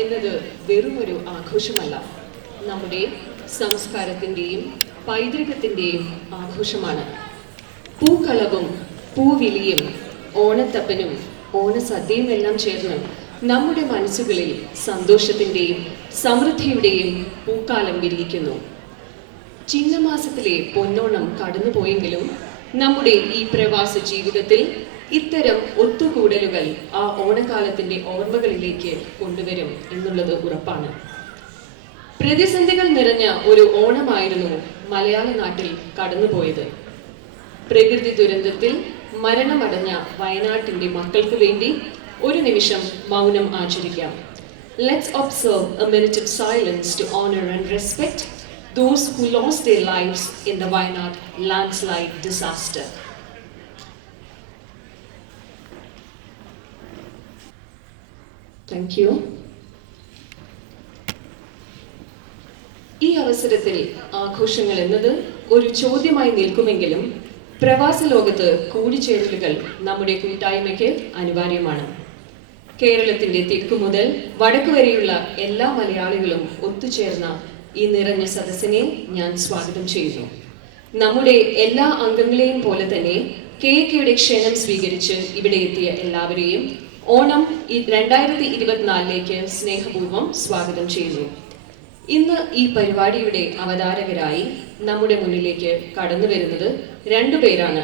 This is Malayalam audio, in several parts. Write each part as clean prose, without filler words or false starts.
എന്നത് വെറുമൊരു ആഘോഷമല്ല, നമ്മുടെ സംസ്കാരത്തിൻ്റെയും പൈതൃകത്തിൻ്റെയും ആഘോഷമാണ്. പൂക്കളവും പൂവിളിയും ഓണത്തപ്പനും ഓണസദ്യയും എല്ലാം ചേർന്ന് നമ്മുടെ മനസ്സുകളിൽ സന്തോഷത്തിൻ്റെയും സമൃദ്ധിയുടെയും പൂക്കാലം വിരിയിക്കുന്നു. ചിങ്ങമാസത്തിലെ പൊന്നോണം കടന്നുപോയെങ്കിലും നമ്മുടെ ഈ പ്രവാസ ജീവിതത്തിൽ ഇത്തരം ഒത്തുകൂടലുകൾ ആ ഓണക്കാലത്തിന്റെ ഓർമ്മകളിലേക്ക് കൊണ്ടുവരും എന്നുള്ളത് ഉറപ്പാണ്. പ്രതിസന്ധികൾ നിറഞ്ഞ ഒരു ഓണമായിരുന്നു മലയാള നാട്ടിൽ കടന്നുപോയത്. പ്രകൃതി ദുരന്തത്തിൽ മരണമടഞ്ഞ വയനാട്ടിന്റെ മക്കൾക്ക് വേണ്ടി ഒരു നിമിഷം മൗനം ആചരിക്കാം. Let's observe a minute of silence to honor and respect those who lost their lives in the Wayanad landslide disaster. Thank you. ഈ അവസരത്തിൽ ആഘോഷങ്ങൾ എന്നത് ഒരു ചോദ്യമായി നിൽക്കുമെങ്കിലും പ്രവാസ ലോകത്ത് കൂടിച്ചേരലുകൾ നമ്മുടെ കൂട്ടായ്മയ്ക്ക് അനിവാര്യമാണ്. കേരളത്തിന്റെ തെക്കു മുതൽ വടക്കു വരെയുള്ള എല്ലാ മലയാളികളും ഒത്തുചേർന്ന ഈ നിറഞ്ഞ സദസ്സിനെ ഞാൻ സ്വാഗതം ചെയ്യുന്നു. നമ്മുടെ എല്ലാ അംഗങ്ങളെയും പോലെ തന്നെ KKയുടെ ക്ഷണം സ്വീകരിച്ച് ഇവിടെ എത്തിയ എല്ലാവരെയും ഓണം 2024 സ്നേഹപൂർവ്വം സ്വാഗതം ചെയ്യുന്നു. ഇന്ന് ഈ പരിപാടിയുടെ അവതാരകരായി നമ്മുടെ മുന്നിലേക്ക് കടന്നു വരുന്നത് രണ്ടുപേരാണ്.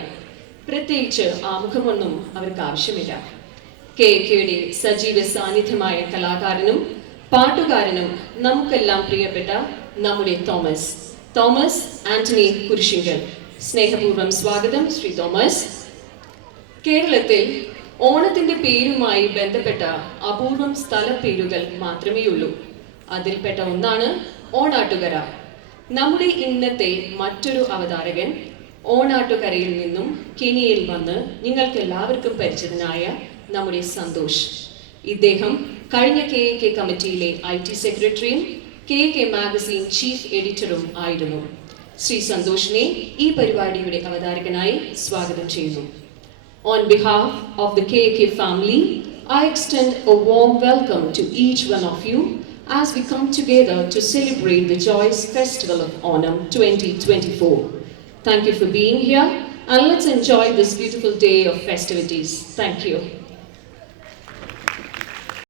പ്രത്യേകിച്ച് ആമുഖമൊന്നും അവർക്ക് ആവശ്യമില്ല. KKയുടെ സജീവ സാന്നിധ്യമായ കലാകാരനും പാട്ടുകാരനും നമുക്കെല്ലാം പ്രിയപ്പെട്ട നമ്മുടെ തോമസ് ആന്റണി കുരിശിങ്കൽ. സ്നേഹപൂർവ്വം സ്വാഗതം ശ്രീ തോമസ്. കേരളത്തിൽ ഓണത്തിന്റെ പേരുമായി ബന്ധപ്പെട്ട അപൂർവം സ്ഥലപ്പേരുകൾ മാത്രമേയുള്ളൂ. അതിൽപ്പെട്ട ഒന്നാണ് ഓണാട്ടുകര. നമ്മുടെ ഇന്നത്തെ മറ്റൊരു അവതാരകൻ ഓണാട്ടുകരയിൽ നിന്നും കെനിയയിൽ വന്ന് നിങ്ങൾക്ക് എല്ലാവർക്കും പരിചിതനായ നമ്മുടെ സന്തോഷ്. ഇദ്ദേഹം കഴിഞ്ഞ KK കമ്മിറ്റിയിലെ IT സെക്രട്ടറിയും KK മാഗസിൻ ചീഫ് എഡിറ്ററും ആയിരുന്നു. ശ്രീ സന്തോഷിനെ ഈ പരിപാടിയുടെ അവതാരകനായി സ്വാഗതം ചെയ്യുന്നു. On behalf of the KK family, I extend a warm welcome to each one of you as we come together to celebrate the joyous festival of Onam 2024. Thank you for being here, and let's enjoy this beautiful day of festivities. Thank you.